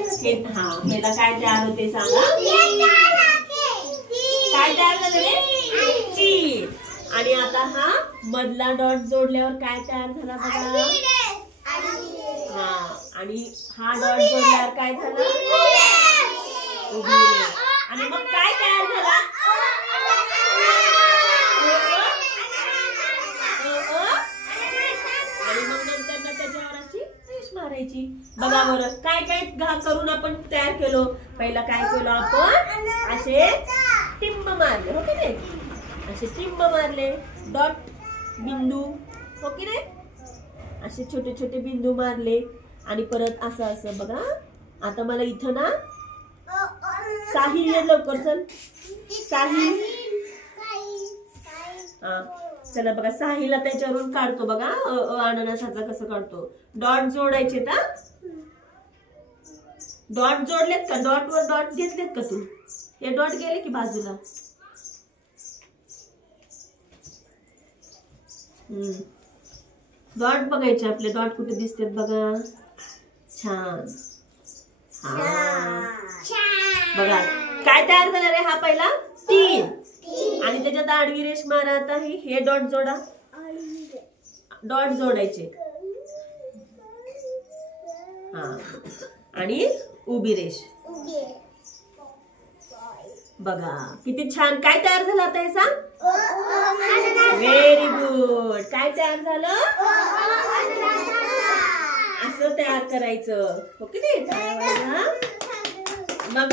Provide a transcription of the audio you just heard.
ह्याला काय तयार होते सांगा? काय तयार झालं रे? तीर. आणि आता हा मधला डॉट जोडल्यावर काय तयार झाला बघा? आणि हा डॉट जोडल्यावर काय झालं? उभी रेष. आणि मग काय तयार झाला? आणि मग नंतर त्याच्यावर अशी रेष मारायची. बघा बरं काय काय करून आपण तयार केलो. पहिला काय केलं आपण? असे टिंब मारले हो की नाही? असे टिंब मारले. डॉट बिंदू हो की नाही? असे छोटे छोटे बिंदू मारले. आणि परत असं असं बघा. आता मला इथं ना साहिल ये लवकर चल. साहिल चला बघा साहिलला त्याच्यावरून काढतो बघा. अननसाचा कसं काढतो. डॉट जोडायचे ना. डॉट जोडलेत का? डॉट वर डॉट घेतलेत का तू? हे डॉट गेले की बाजूला. डॉट बघायचे आपले. डॉट कुठे दिसतात बघा. छान. बघा काय तयार झालं रे? हा पहिला तीन. आणि त्याच्यात आडवी रेष मारा. आता हे डॉट जोडा. डॉट जोडायचे. आणि उभी रेष. बघा किती छान. काय तयार झालं आता हे सांग? Very good. काय तयार झालं? असं तयार करायचं. ओके नाही? मग